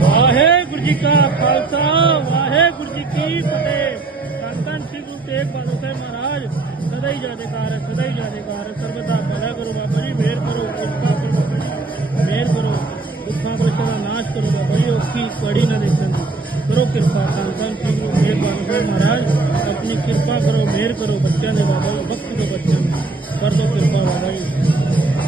ਵਾਹਿਗੁਰੂ ਜੀ ਕਾ ਖਾਲਸਾ, ਵਾਹਿਗੁਰੂ ਜੀ ਕੀ ਫਤਿਹ। ਸੰਤਨ ਸ੍ਰੀ ਗੁਰੂ ਤੇਗ ਬਹਾਦਰ ਸਾਹਿਬ ਮਹਾਰਾਜ, ਸਦਾ ਹੀ ਜਾਦੇਕਾਰ ਹੈ ਸਦਾ ਹੀ ਜਾਦੇਕਾਰ ਹੈ ਸਰਬਦਾ ਭਲਾ ਕਰੋ ਬਾਬਾ ਜੀ, ਮਿਹਰ ਕਰੋ, ਕਿਰਪਾ ਕਰੋ ਬਾਬਾ ਜੀ, ਮਿਹਰ ਕਰੋ। ਦੁੱਖਾਂ ਕਲੇਸ਼ਾਂ ਦਾ ਨਾਸ਼ ਕਰੋ ਬਾਬਾ ਜੀ, ਔਖੀ ਕੜੀ ਨਾ ਦੇਖਣ ਕਰੋ ਕਿਰਪਾ ਸੰਤਨ ਸ੍ਰੀ ਗੁਰੂ ਤੇਗ ਬਹਾਦਰ ਸਾਹਿਬ ਮਹਾਰਾਜ। ਆਪਣੀ ਕਿਰਪਾ ਕਰੋ, ਮਿਹਰ ਕਰੋ ਬੱਚਿਆਂ ਦੇ ਬਾਬਾ ਜੀ, ਵਕਤ ਦੇ ਬੱਚਿਆਂ ਕਰ ਦੋ ਕਿਰਪਾ ਬਾਬਾ ਜੀ।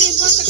Thank you.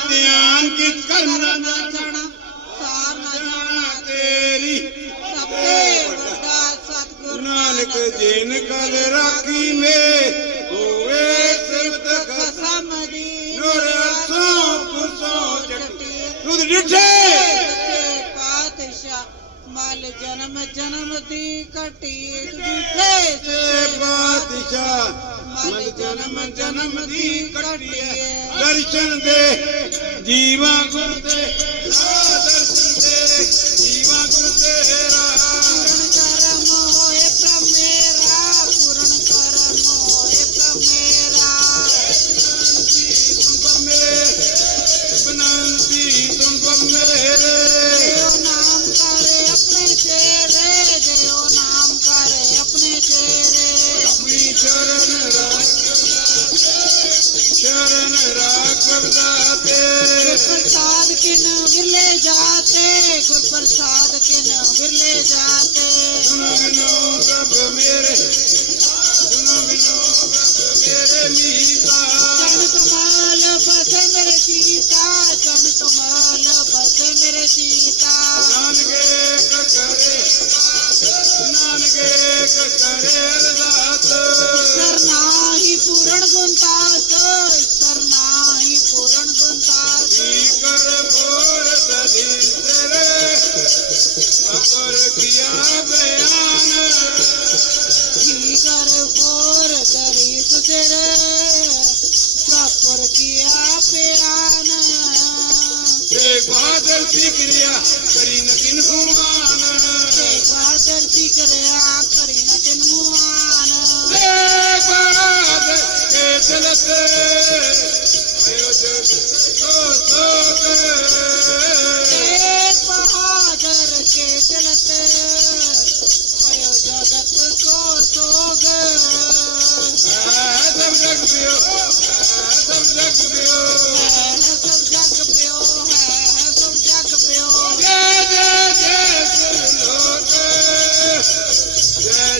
ਧਿਆਨ ਕੀ ਕਰਮ ਨਾ ਜਾਣਾ? ਸਾਰ ਨਾ ਜਾਣਾ ਤੇਰੀ ਸਭੇ ਵੱਡਾ ਸਤਗੁਰ। ਨਾਨਕ ਜਿਨ ਕਲ ਰਾਖੀ ਮੇ ਹੋਵੇ ਸਿਫਤ ਕਸਮ ਦੀ ਨੂਰ ਅਸੋ ਪੁਰਸੋ ਜਗਤੀ ਰੁਦ ਡਿਠੇ ਪਾਤਸ਼ਾਹ ਮਲ ਜਨਮ ਜਨਮ ਦੀ ਘਟੀ ਡਿਠੇ ਪਾਤਸ਼ਾਹ ਮਲ ਜਨਮ ਜਨਮ ਦੀ ਘਟੀ दर्शन दे जीवा गुरु दे चलत जग पियो गे जग पियो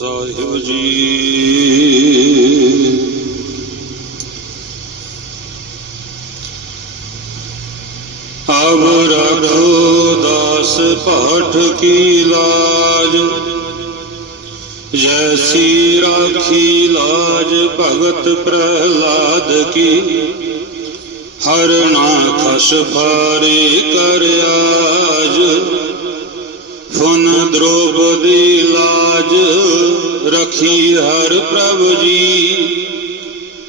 ਸਾਹਿਬ ਜੀ। ਅਬ ਰਖੋ ਦਾਸ ਪਾਠ ਕੀ ਲਾਜ। ਜੈਸੀ ਰਾਖੀ ਲਾਜ ਭਗਤ ਪ੍ਰਹਲਾਦ ਕੀ। ਹਰ ਨਾ ਖਸ ਫਾਰੇ ਕਰ ਆਜ। ਸੁਨ ਦ੍ਰੋਪਦੀ ਲਾਜ ਰਖੀ ਹਰ ਪ੍ਰਭ ਜੀ।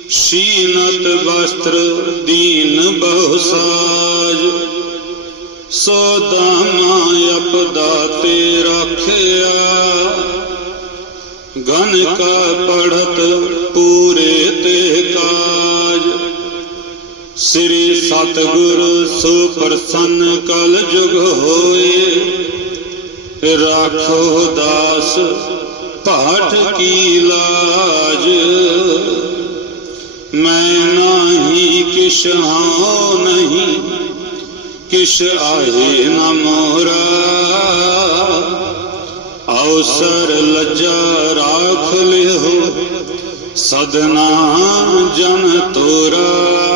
ਸੀਨਤ ਵਸਤਰ ਦੀਨ ਬਹੁ ਸਾਜ। ਸੋ ਦਾਮਾ ਅਪਦਾ ਤੇ ਰੱਖਿਆ। ਗਨ ਕਾ ਪੜਤ ਪੂਰੇ ਤੇ ਕਾਜ। ਸ੍ਰੀ ਸਤਗੁਰ ਸੁਪਰਸੰਨ ਕਲ ਜੁਗ ਹੋਏ। ਰਾਖੋ ਦਾਸ ਭਾਠ ਕੀ ਲਾਜ? ਮੈਂ ਨਾਹੀ ਕਿਛ ਹਾਂ ਨਹੀਂ, ਕਿਛ ਆਏ ਨਾ ਮੋਰਾ। ਅਵਸਰ ਲੱਜਾ ਰਾਖ ਲਿਓ, ਸਦਨਾ ਜਨ ਤੋਰਾ।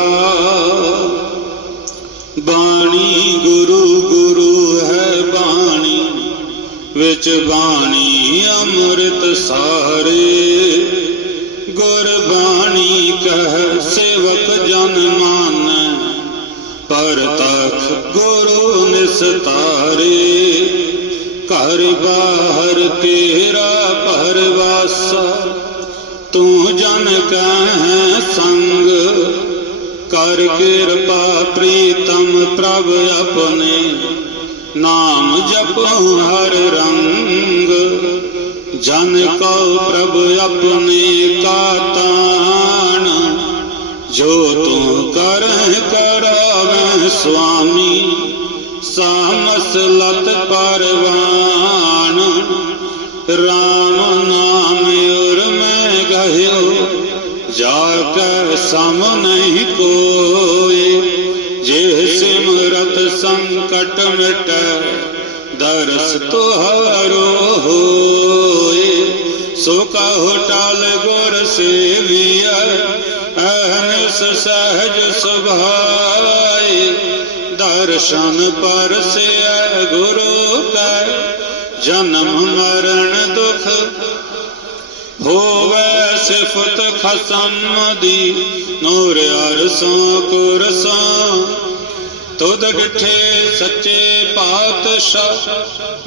ਵਿੱਚ ਬਾਣੀ ਅੰਮ੍ਰਿਤ ਸਾਰੇ। ਗੁਰ ਬਾਣੀ ਕਹਿ ਸੇਵਕ ਜਨ ਮਾਨ, ਪਰ ਤਖ ਗੁਰੂ ਨਿਸਤਾਰੇ। ਘਰ ਬਾਹਰ ਤੇਰਾ ਪਰਵਾਸਾ, ਤੂੰ ਜਨ ਕਹੈ ਸੰਗ। ਕਰ ਕਿਰਪਾ ਪ੍ਰੀਤਮ ਪ੍ਰਭ ਆਪਣੇ। ਨਾਮ ਜਪੋ ਹਰ ਰੰਗ। ਜਨ ਕਉ ਪ੍ਰਭ ਆਪਣੇ ਕਾ ਤਾਣ। ਜੋ ਤੂੰ ਕਰਹਿ ਕਰਾਵੇਂ ਸੁਆਮੀ ਸਾਮਸਲਤ ਪਰਵਾਨ ਰਾਮ ਨਾਮ ਉਰ ਮੈਂ ਗਹਿਓ, ਜਾ ਕੈ ਸਮ ਨਹੀਂ ਕੋ ਸਿਮਰਤ ਸੰਕਟ ਮਿਟੈ ਦਰਸ ਤੁਹਾਰੋ ਹੋਏ ਸੋ ਕਹੋ ਟਲ ਗੁਰ ਸੇਵੀਐ ਅਹਨਿਸ ਸਹਜ ਸੁਭਾਏ ਦਰਸ਼ਨ ਪਰਸਿਐ ਗੁਰੂ ਕੈ ਜਨਮ ਮਰਨ ਦੁਖ ਹੋਵੇ ਸਿਫਤ ਖਸਮ ਦੀ ਨੂਰ ਅਰਸੋਂ ਕੁਰਸੋਂ ਤੁਧ ਗਿਠੇ ਸੱਚੇ ਪਾਤਸ਼ਾਹ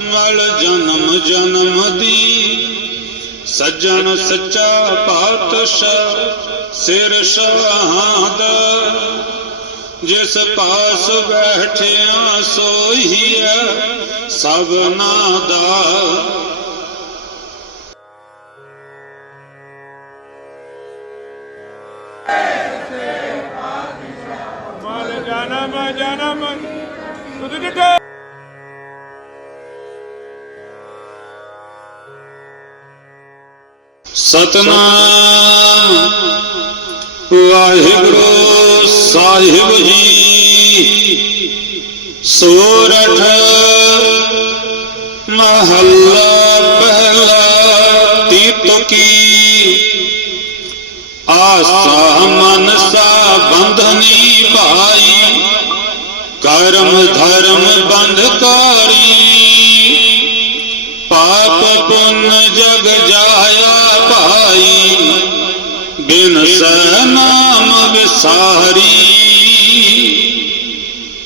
ਮਲ ਜਨਮ ਜਨਮ ਦੀ। ਸੱਜਣ ਸੱਚਾ ਪਾਤਸ਼ਾਹ, ਸਿਰ ਸ਼ਹਾਦ। ਜਿਸ ਪਾਸ ਬੈਠਿਆ ਸੋਈ ਹੈ ਸਭਨਾ ਦਾ ਸਤਨਾਮ। ਵਾਹਿਗੁਰੂ ਸਾਹਿਬ ਜੀ ਸੋਰਠ ਮਹੱਲਾ ਪਹਿਲਾ ਤੀਤ ਕੀ। ਆਸਾ ਮਨਸਾ ਬੰਧਨੀ ਭਾਈ, ਕਰਮ ਧਰਮ ਬੰਧਕਾਰੀ। ਪੁੰਨ ਜਗ ਜਾਇਆ ਭਾਈ, ਬਿਨ ਸਹਿ ਨਾਮ ਵਿਸਾਰੀ।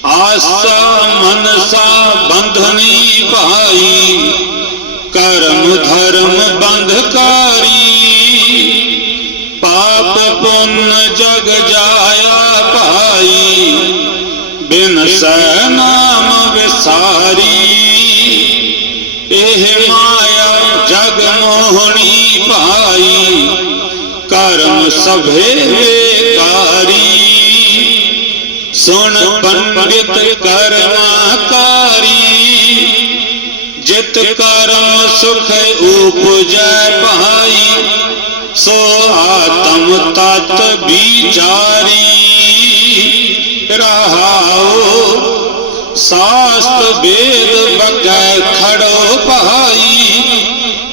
ਆਸਾ ਮਨਸਾ ਬੰਧਨੀ ਭਾਈ, ਕਰਮ ਧਰਮ ਬੰਧਕਾਰੀ। ਪਾਪ ਪੁੰਨ ਜਗ ਜਾਇਆ ਭਾਈ, ਬਿਨ ਸਹਿ ਨਾਮ ਵਿਸਾਰੀ। ਸਭੇ ਵੇਕਾਰੀ ਸੁਣ ਪੰਡਿਤ ਕਰਮਾਕਾਰੀ, ਜਿਤ ਕਰਮ ਸੁਖ ਉਪਜੈ ਭਾਈ, ਸੋ ਆਤਮ ਤਤ ਵਿਚਾਰੀ ਰਹਾਓ ਸਾਸਤ ਵੇਦ ਬਗੈ ਖੜੋ ਭਾਈ,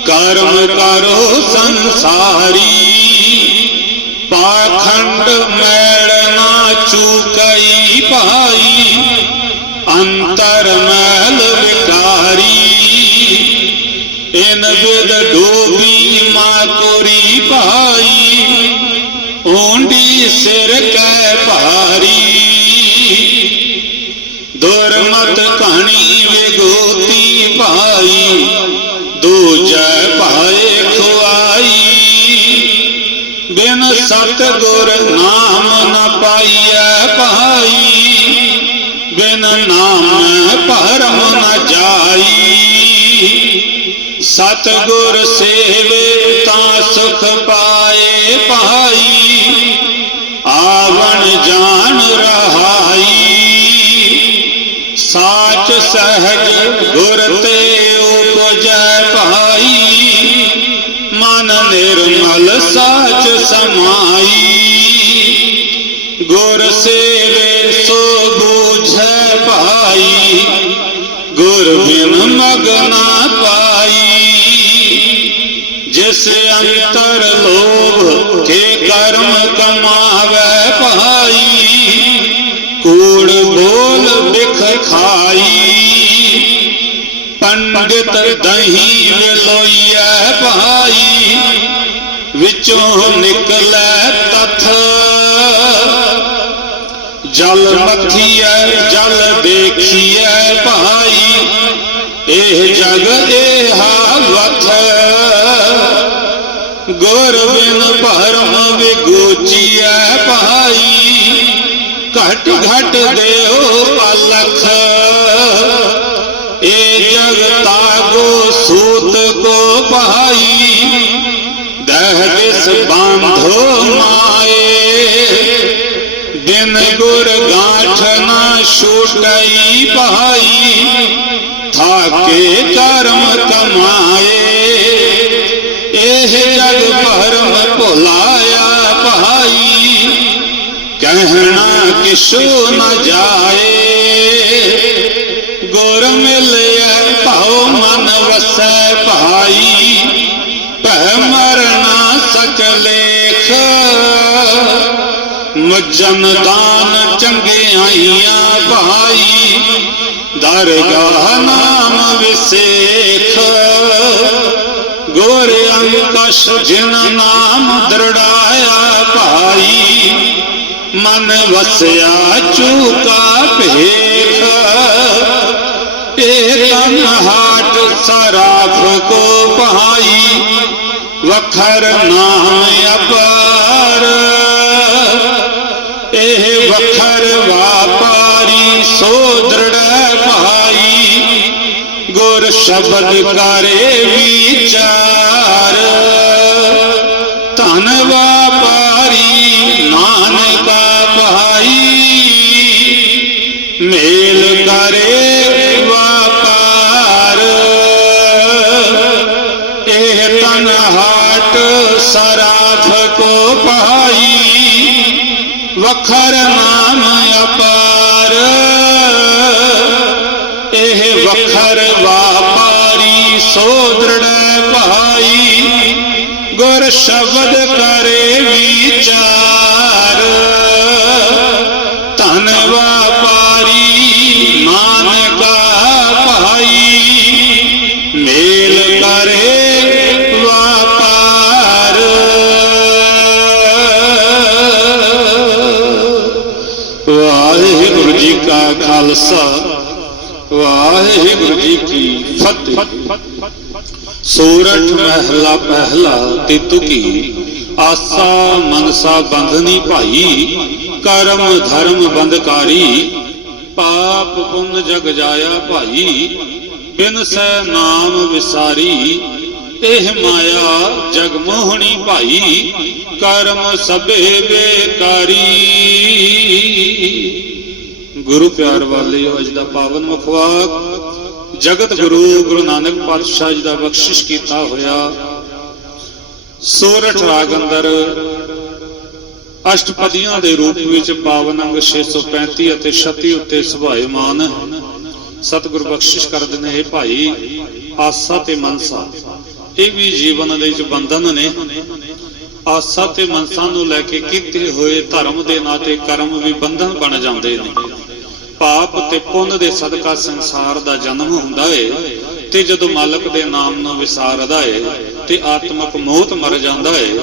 ਕਰਮ ਕਰੋ ਸੰਸਾਰੀ। ਪਾਖੰਡ ਮੈਲ ਨਾ ਚੂਕਈ ਭਾਈ। ਅੰਤਰ ਮੈਲ ਵਿਕਾਰੀ ਇਨ ਵਿਦ ਡੋਬੀ ਮਾ ਕੋਰੀ ਭਾਈ। ਓੰਡੀ ਸਿਰ ਕੈ ਭਾਰੀ। ਦੁਰਮਤ ਕਹਾਣੀ ਵਿਗੋਤੀ ਭਾਈ। ਦੂਜੈ ਬਿਨ ਸਤ ਗੁਰ ਨਾਮ ਨ ਪਾਈਐ ਭਾਈ, ਬਿਨ ਨਾਮ ਭਰਮ ਨ ਜਾਈ। ਸਤ ਗੁਰ ਸੇਵੇ ਤਾਂ ਸੁਖ ਪਾਏ ਭਾਈ, ਆਵਣ ਜਾਣ ਰਹਾਈ। ਸਾਚ ਸਹਿਜ ਗੁਰ ਤੇ ਉਪਜੈ ਭਾਈ ਨਿਰਮਲ ਸਾਚ ਸਮਾਈ। ਗੁਰ ਸੇਵੇ ਸੋ ਬੂਝੈ ਭਾਈ। ਗੁਰ ਬਿਨ ਮਗਨਾ ਪਾਈ। ਜਿਸ ਅੰਤਰ ਲੋਭ ਕੇ ਕਰਮ ਕਮਾਵੇ ਭਾਈ। ਕੂੜ ਬੋਲ ਬਿਖ ਖਾਈ। ਪੰਡਿਤ ਦਹੀਂ ਵਿਲੋਈਐ ਭਾਈ, ਵਿੱਚੋਂ ਨਿਕਲੈ ਤਥ। ਜਲ ਮਥੀਐ, ਜਲ ਦੇਖੀਐ ਭਾਈ, ਇਹ ਜਗ ਏਹਾ ਵਥ। ਗੁਰ ਬਿਨ ਭਰਮ ਵਿਗੋਚੀਐ ਭਾਈ ਘਟ ਘਟ ਦੇਉ ਦਹ ਦਿਸ ਬਾਂਧੋ ਮਾਏ ਬਿਨ ਗੁਰ ਗਾਠ ਨਾ ਛੂਟਈ ਭਾਈ ਥਾਕੇ ਕਰਮ ਕਮਾਏ ਇਹ ਜਗ ਭਰਮ ਭੁਲਾਇਆ ਭਾਈ ਕਹਿਣਾ ਕਿਛੂ ਨ ਜਾਏ ਗੁਰ ਮਿਲਿਆ ਭਾਉ ਮਨ ਵਸੈ ਭਾਈ ਭੈ ਮਰਨਾ ਸਕਲੇਖ ਮਜਨ ਦਾਨ ਚੰਗਿਆਈਆਂ ਭਾਈ, ਦਰਗਾਹ ਨਾਮ ਵਿਸੇਖ। ਗੁਰ ਅੰਕਸ਼ ਜਿਨ ਨਾਮ ਦਰੜਾਇਆ ਭਾਈ, ਮਨ ਵਸਿਆ ਚੂਕਾ ਭੇਖ। ਇਹ ਤਨ ਹਾਟ ਸਰਾਫ ਕੋ ਭਾਈ, ਵਖਰ ਨਾਮ ਅਪਾਰ। ਇਹ ਵਖਰ ਵਾਪਾਰੀ ਸੋ ਦ੍ਰਿੜ ਭਾਈ, ਗੁਰ ਸ਼ਬਦ ਕਰੇ ਵਿਚਾਰ। ਧਨ ਵਾਪਾਰੀ ਨਾਨਕਾ ਭਾਈ ਮੇ ਵਖਰ ਨਾਮ ਅਪਾਰ। ਇਹ ਵਖਰ ਵਾਪਾਰੀ ਸੋ ਭਾਈ। ਗੁਰ ਸ਼ਬਦ ਕਰੇ ਵਿਚਾਰ। ਸੂਰਠ ਮਹਿਲਾ ਪਹਿਲਾ ਤੇ ਤੁਕੀ ਆਸਾ ਮਨਸਾ ਬੰਧਨੀ ਭਾਈ, ਕਰਮ ਧਰਮ ਬੰਧਕਾਰੀ, ਪਾਪ ਪੁੰਨ ਜਗ ਜਾਇਆ ਭਾਈ, ਬਿਨ ਸੈ ਨਾਮ ਵਿਸਾਰੀ, ਇਹ ਮਾਇਆ ਜਗ ਮੋਹਣੀ ਭਾਈ, ਕਰਮ ਸਭੇ ਬੇਕਾਰੀ। ਗੁਰੂ ਪਿਆਰ ਵਾਲਿਓ, ਅੱਜ ਦਾ ਪਾਵਨ ਮੁਖਵਾਕ ਜਗਤ ਗੁਰੂ ਗੁਰੂ ਨਾਨਕ ਪਾਤਸ਼ਾਹ ਜੀ ਦਾ ਬਖਸ਼ਿਸ਼ ਕੀਤਾ ਹੋਇਆ। ਸੋਰਠ ਰਾਗ ਅੰਦਰ ਅਸ਼ਟਪਦੀਆਂ ਦੇ ਰੂਪ ਵਿੱਚ ਪਾਵਨ ਅੰਗ 635 ਅਤੇ 36 ਉੱਤੇ ਸੁਭਾਇਮਾਨ ਸਤਿਗੁਰ ਬਖਸ਼ਿਸ਼ ਕਰਦੇ ਨੇ ਇਹ ਭਾਈ, ਆਸਾ ਤੇ ਮਨਸਾ। ਇਹ ਵੀ ਜੀਵਨ ਦੇ ਵਿੱਚ ਬੰਧਨ ਨੇ। ਆਸਾ ਤੇ ਮਨਸਾ ਨੂੰ ਲੈ ਕੇ ਕੀਤੇ ਹੋਏ ਧਰਮ ਦੇ ਨਾਤੇ ਕਰਮ ਵੀ ਬੰਧਨ ਬਣ ਜਾਂਦੇ ਨੇ। ਪਾਪ ਤੇ ਪੁੰਨ ਦੇ ਸਦਕਾ ਸੰਸਾਰ ਦਾ ਜਨਮ ਹੁੰਦਾ ਏ, ਤੇ ਜਦੋਂ ਮਾਲਕ ਦੇ ਨਾਮ ਨੂੰ ਵਿਸਾਰਦਾ ਏ, ਤੇ ਆਤਮਕ ਮੌਤ ਮਰ ਜਾਂਦਾ ਏ,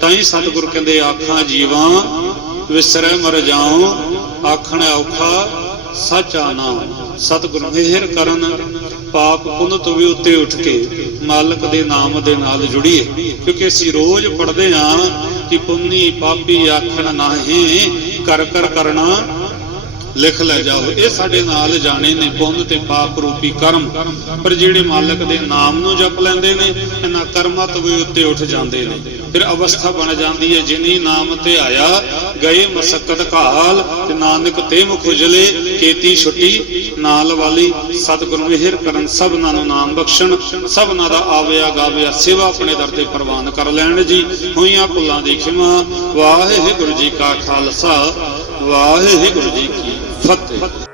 ਤਾਂ ਹੀ ਸਤਿਗੁਰ ਕਹਿੰਦੇ, ਆਖਾਂ ਜੀਵਾਂ, ਵਿਸਰੈ ਮਰ ਜਾਉ, ਆਖਣ ਔਖਾ, ਸਚਾ ਨਾਮ ਸਤਿਗੁਰ ਮਿਹਰ ਕਰਨ, ਪਾਪ ਪੁੰਨ ਤੋਂ ਵੀ ਉੱਤੇ ਉੱਠ ਕੇ ਮਾਲਕ ਦੇ ਨਾਮ ਦੇ ਨਾਲ ਜੁੜੀਏ। ਕਿਉਂਕਿ ਅਸੀਂ ਰੋਜ਼ ਪੜਦੇ ਹਾਂ ਕਿ ਪੁੰਨੀ ਪਾਪੀ ਆਖਣ ਨਾਹੀਂ, ਕਰ ਕਰ ਕਰਨਾ ਲਿਖ ਲੈ ਜਾਓ। ਇਹ ਸਾਡੇ ਨਾਲ ਜਾਣੇ ਨੇ, ਪੁੰਨ ਤੇ ਪਾਪ ਰੂਪੀ ਕਰਮ। ਪਰ ਜਿਹੜੇ ਮਾਲਕ ਦੇ ਨਾਮ ਨੂੰ ਜਪ ਲੈਂਦੇ ਨੇ, ਇਹਨਾਂ ਕਰਮਾਂ ਤੋਂ ਵੀ ਉੱਤੇ ਉੱਠ ਜਾਂਦੇ ਨੇ। ਫਿਰ ਅਵਸਥਾ ਬਣ ਜਾਂਦੀ ਹੈ, ਜਿਨੀ ਨਾਮ ਤੇ ਆਇਆ, ਗਏ ਮਸਕਤ ਘਾਲ ਤੇ ਨਾਨਕ ਤੇ ਮੁਖ ਉਜਲੇ, ਕੀਤੀ ਛੁੱਟੀ, ਨਾਲ ਵਾਲੀ ਸਤਿਗੁਰੂ ਮਿਹਰ ਕਰਨ ਸਭਨਾਂ ਨੂੰ ਨਾਮ ਬਖਸ਼ਣ, ਸਭਨਾਂ ਦਾ ਆਵਿਆ ਗਾਵਿਆ ਸੇਵਾ ਆਪਣੇ ਦਰ ਤੇ ਪ੍ਰਵਾਨ ਕਰ ਲੈਣ ਜੀ। ਹੋਈਆਂ ਭੁੱਲਾਂ ਦੀ ਖਿਮਾ, ਵਾਹਿਗੁਰੂ ਜੀ ਕਾ ਖਾਲਸਾ, ਵਾਹਿਗੁਰੂ ਜੀ ਕੀ ਫਤਿਹ